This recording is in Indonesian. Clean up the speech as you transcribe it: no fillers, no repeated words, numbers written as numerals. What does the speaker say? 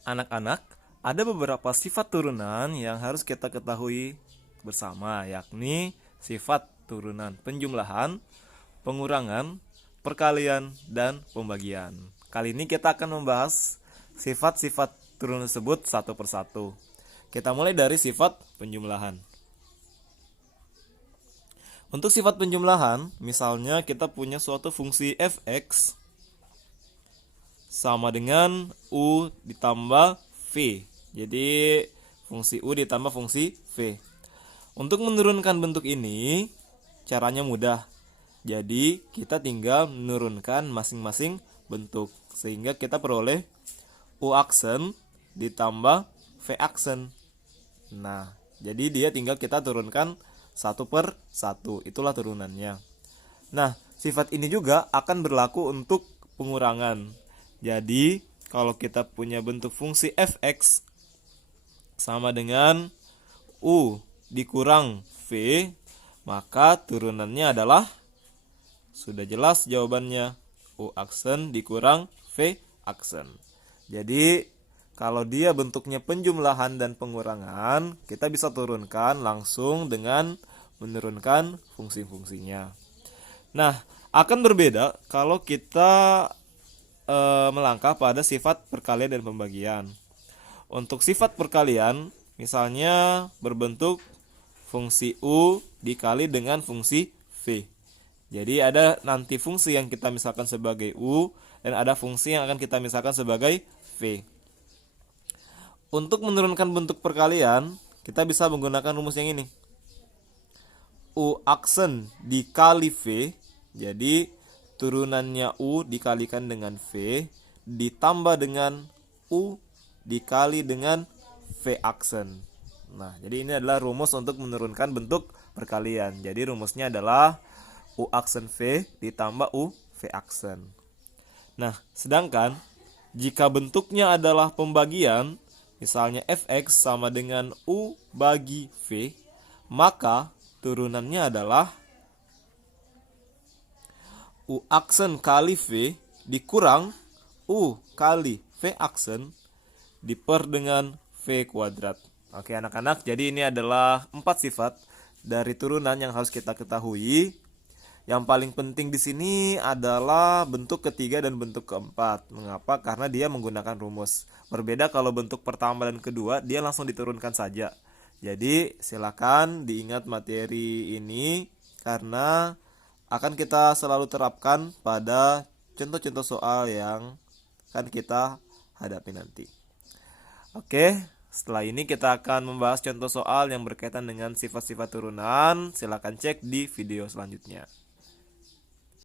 Anak-anak, ada beberapa sifat turunan yang harus kita ketahui bersama, yakni sifat turunan penjumlahan, pengurangan, perkalian, dan pembagian. Kali ini kita akan membahas sifat-sifat turunan tersebut satu persatu. Kita mulai dari sifat penjumlahan. Untuk sifat penjumlahan, misalnya kita punya suatu fungsi fx sama dengan U ditambah V. Jadi fungsi U ditambah fungsi V. Untuk menurunkan bentuk ini caranya mudah. Jadi kita tinggal menurunkan masing-masing bentuk sehingga kita peroleh U aksen ditambah V aksen. Nah, jadi dia tinggal kita turunkan satu per satu. Itulah turunannya. Nah, sifat ini juga akan berlaku untuk pengurangan. Jadi, kalau kita punya bentuk fungsi fx sama dengan U dikurang V, maka turunannya adalah, sudah jelas jawabannya, U aksen dikurang V aksen. Jadi, kalau dia bentuknya penjumlahan dan pengurangan, kita bisa turunkan langsung dengan menurunkan fungsi-fungsinya. Nah, akan berbeda kalau kita melangkah pada sifat perkalian dan pembagian. Untuk sifat perkalian, misalnya berbentuk fungsi U dikali dengan fungsi V. Jadi ada nanti fungsi yang kita misalkan sebagai U dan ada fungsi yang akan kita misalkan sebagai V. Untuk menurunkan bentuk perkalian, kita bisa menggunakan rumus yang ini. U aksen dikali V, jadi turunannya U dikalikan dengan V ditambah dengan U dikali dengan V aksen. Nah, jadi ini adalah rumus untuk menurunkan bentuk perkalian. Jadi rumusnya adalah U aksen V ditambah U V aksen. Nah, sedangkan jika bentuknya adalah pembagian, misalnya fx sama dengan U bagi V, maka turunannya adalah U aksen kali V dikurang U kali V aksen diper dengan V kuadrat. Oke anak-anak, jadi ini adalah 4 sifat dari turunan yang harus kita ketahui. Yang paling penting di sini adalah bentuk ketiga dan bentuk keempat. Mengapa? Karena dia menggunakan rumus. Berbeda kalau bentuk pertama dan kedua, dia langsung diturunkan saja. Jadi silakan diingat materi ini karena akan kita selalu terapkan pada contoh-contoh soal yang akan kita hadapi nanti. Oke, setelah ini kita akan membahas contoh soal yang berkaitan dengan sifat-sifat turunan. Silakan cek di video selanjutnya.